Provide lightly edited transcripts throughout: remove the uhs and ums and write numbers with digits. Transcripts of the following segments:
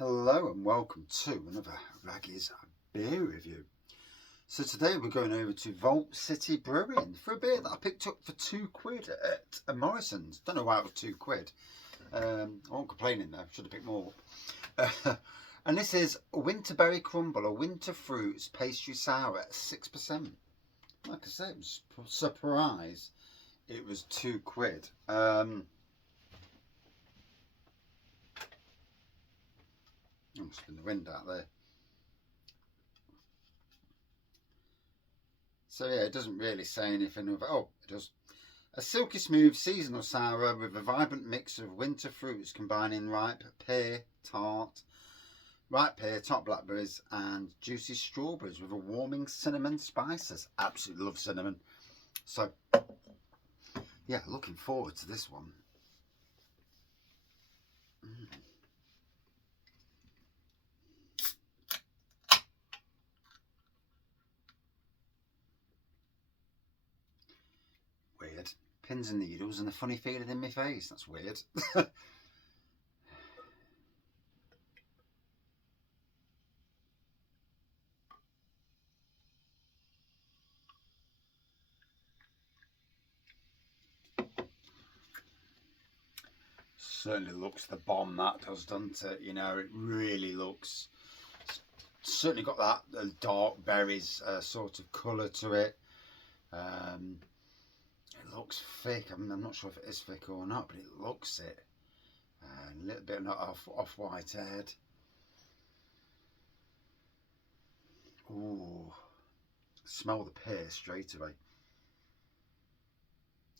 Hello and welcome to another Raggy's beer review. So today we're going over to Vault City Brewing for a beer that I picked up for £2 at a Morrison's. Don't know why it was £2. I won't complain in there, should have picked more up. And this is Winter Berry Crumble, a winter fruits pastry sour at 6%. Like I said, it was a surprise it was £2. I'm just spin the wind out there. So yeah, it doesn't really say anything of, oh, it does. A silky smooth seasonal sour with a vibrant mix of winter fruits combining ripe pear, tart blackberries and juicy strawberries with a warming cinnamon spices. Absolutely love cinnamon. So yeah, looking forward to this one. Weird. Pins and needles and a funny feeling in my face. That's weird. Certainly looks the bomb, that does, doesn't it? You know, it really looks. Certainly got that dark berries sort of colour to it. It looks thick. I'm not sure if it is thick or not, but it looks it. A little bit off-white head. Ooh, smell the pear straight away.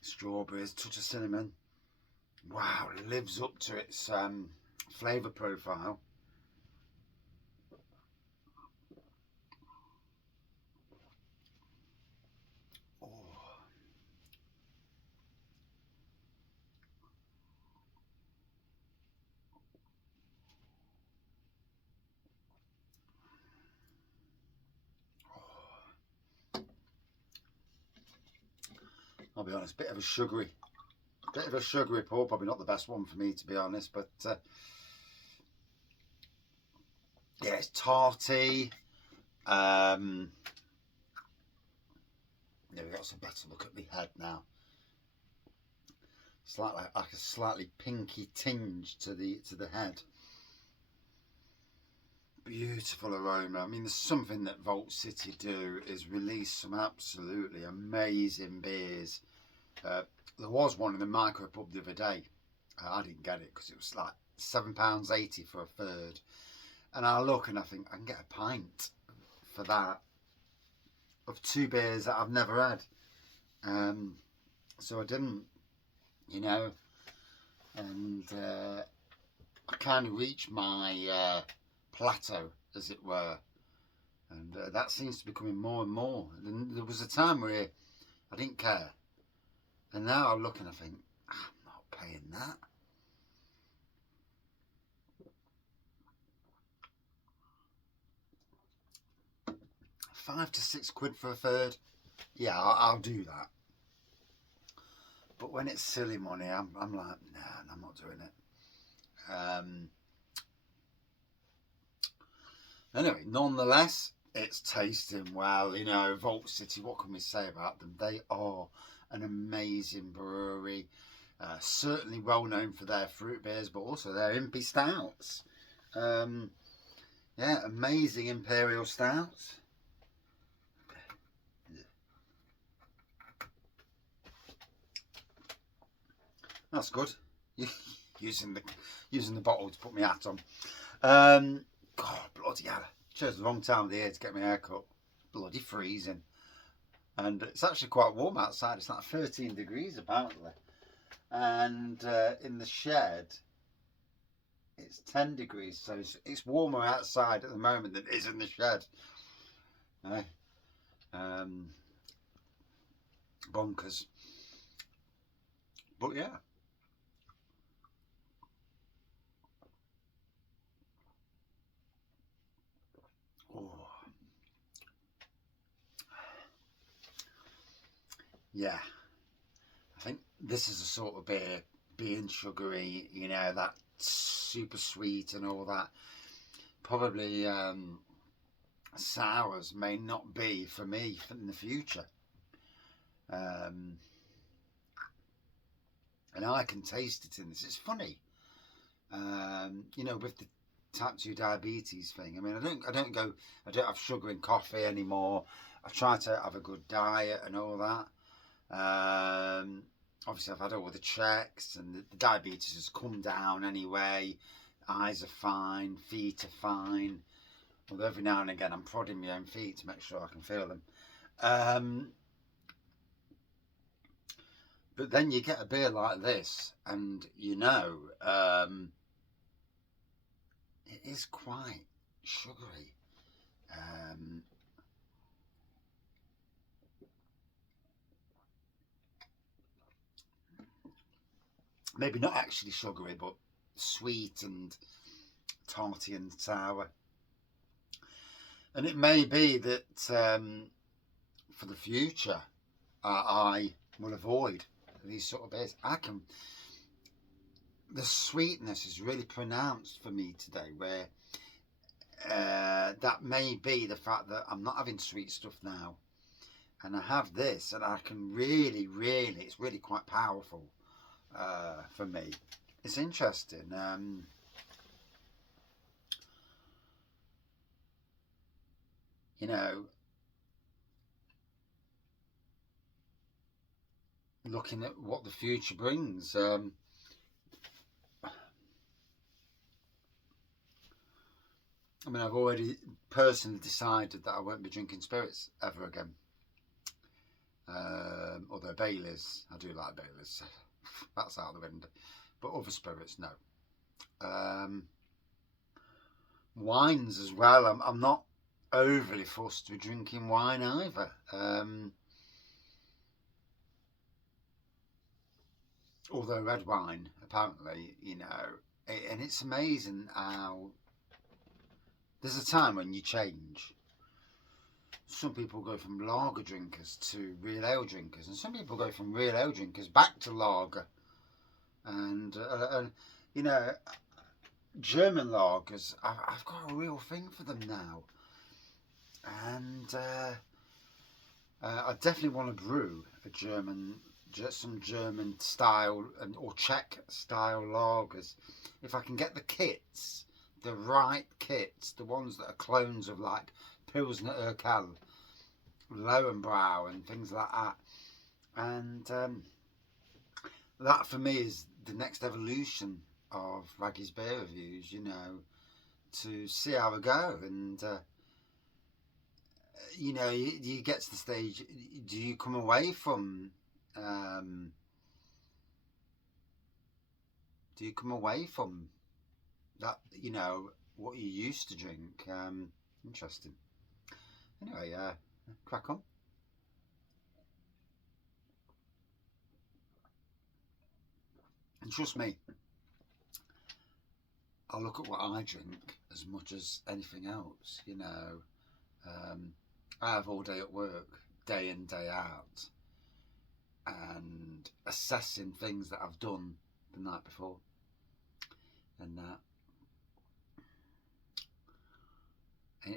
Strawberries, touch of cinnamon. Wow, it lives up to its flavour profile. I'll be honest, bit of a sugary pour, probably not the best one for me to be honest, but yeah, it's tarty. Yeah, we got some better look at the head now. It's like a slightly pinky tinge to the head. Beautiful aroma. I mean, there's something that Vault City do is release some absolutely amazing beers. There was one in the micro pub the other day. I didn't get it because it was like £7.80 for a third. And I look and I think I can get a pint for that of two beers that I've never had. So I didn't, you know, and I kind of reached my plateau, as it were, and that seems to be becoming more and more. And there was a time where I didn't care, and now I look and I think, I'm not paying that. £5 to £6 for a third, yeah, I'll do that. But when it's silly money, I'm like, nah, I'm not doing it. Anyway, nonetheless, it's tasting well. You know, Vault City, what can we say about them? They are an amazing brewery. Certainly well known for their fruit beers, but also their impy stouts. Yeah, amazing imperial stouts. That's good. using the bottle to put my hat on. God, bloody hell. Chose the wrong time of the year to get my hair cut. Bloody freezing. And it's actually quite warm outside. It's like 13 degrees apparently. And in the shed, it's 10 degrees. So it's warmer outside at the moment than it is in the shed. Bonkers. But yeah. Oh. Yeah, I think this is a sort of beer, being sugary, you know, that super sweet and all that. probably sours may not be for me in the future. And I can taste it in this. It's funny, you know, with the type 2 diabetes thing. I mean, I don't have sugar in coffee anymore. I try to have a good diet and all that. Obviously I've had all the checks and the diabetes has come down anyway. Eyes are fine, feet are fine. Although every now and again I'm prodding my own feet to make sure I can feel them. But then you get a beer like this and you know, it is quite sugary. Maybe not actually sugary, but sweet and tarty and sour. And it may be that for the future I will avoid these sort of beers. The sweetness is really pronounced for me today, where that may be the fact that I'm not having sweet stuff now, and I have this, and I can really, it's really quite powerful for me. It's interesting. You know, looking at what the future brings. I mean, I've already personally decided that I won't be drinking spirits ever again. Although Baileys, I do like Baileys. That's out the window. But other spirits, no. Wines as well. I'm not overly fussed with drinking wine either. Although red wine, apparently, you know, and it's amazing how there's a time when you change. Some people go from lager drinkers to real ale drinkers, and some people go from real ale drinkers back to lager. And you know, German lagers, I've got a real thing for them now. And I definitely want to brew some German style or Czech style lagers. If I can get the kits, the right kits, the ones that are clones of like Pilsner Urquell, Lowenbrau and things like that. And that for me is the next evolution of Raggy's Beer Reviews, you know, to see how I go. And you know, you get to the stage, do you come away from that, you know, what you used to drink? Interesting. Anyway, crack on. And trust me, I look at what I drink as much as anything else, you know. I have all day at work, day in, day out, and assessing things that I've done the night before, and that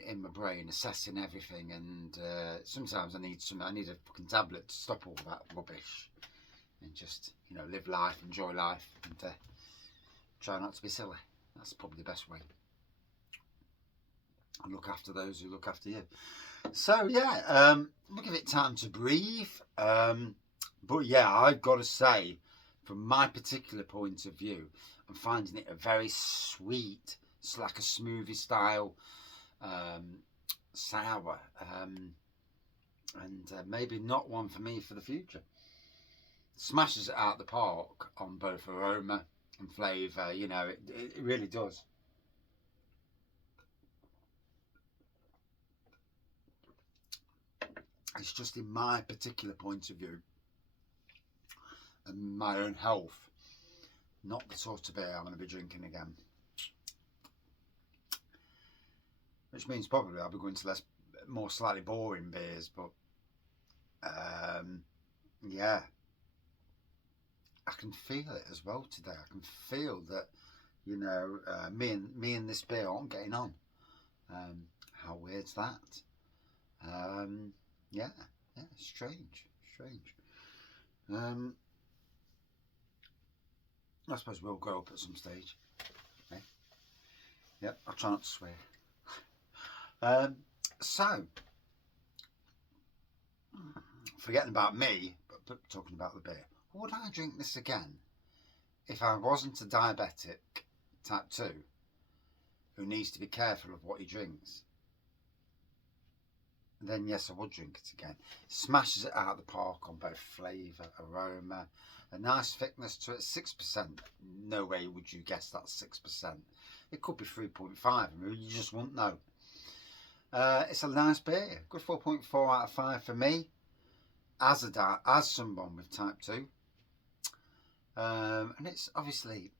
in my brain, assessing everything. And sometimes I need a fucking tablet to stop all that rubbish and just, you know, live life, enjoy life, and try not to be silly. That's probably the best way. And look after those who look after you. So yeah, we'll give it time to breathe. But yeah, I've got to say, from my particular point of view, I'm finding it a very sweet, it's like a smoothie style sour, and maybe not one for me for the future. Smashes it out the park on both aroma and flavour, you know, it really does. It's just in my particular point of view and my own health, not the sort of beer I'm going to be drinking again. Which means probably I'll be going to more slightly boring beers, but yeah, I can feel it as well today. I can feel that, you know, me and this beer aren't getting on. How weird's that? Yeah, strange. I suppose we'll grow up at some stage. Okay? Yep, I'll try not to swear. So, forgetting about me, but talking about the beer, would I drink this again if I wasn't a diabetic type 2 who needs to be careful of what he drinks? Then yes, I would drink it again. Smashes it out of the park on both flavour, aroma, a nice thickness to it. 6%. No way would you guess that's 6%. It could be 3.5. I mean, you just wouldn't know. It's a nice beer. Good 4.4 out of 5 for me. As someone with type 2. And it's obviously,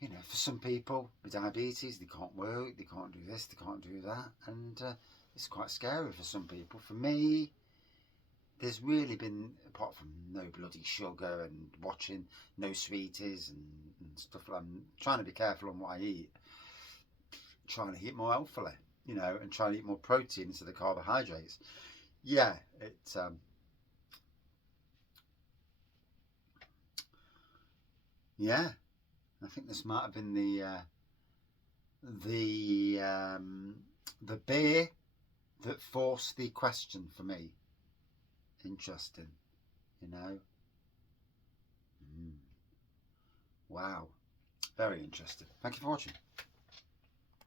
you know, for some people with diabetes, they can't work, they can't do this, they can't do that, and it's quite scary for some people. For me, there's really been, apart from no bloody sugar and watching no sweeties and stuff, I'm trying to be careful on what I eat, trying to eat more healthily, you know, and trying to eat more protein instead of carbohydrates. Yeah, it's yeah, I think this might have been the beer that forced the question for me. Interesting, you know. Wow, very interesting. Thank you for watching.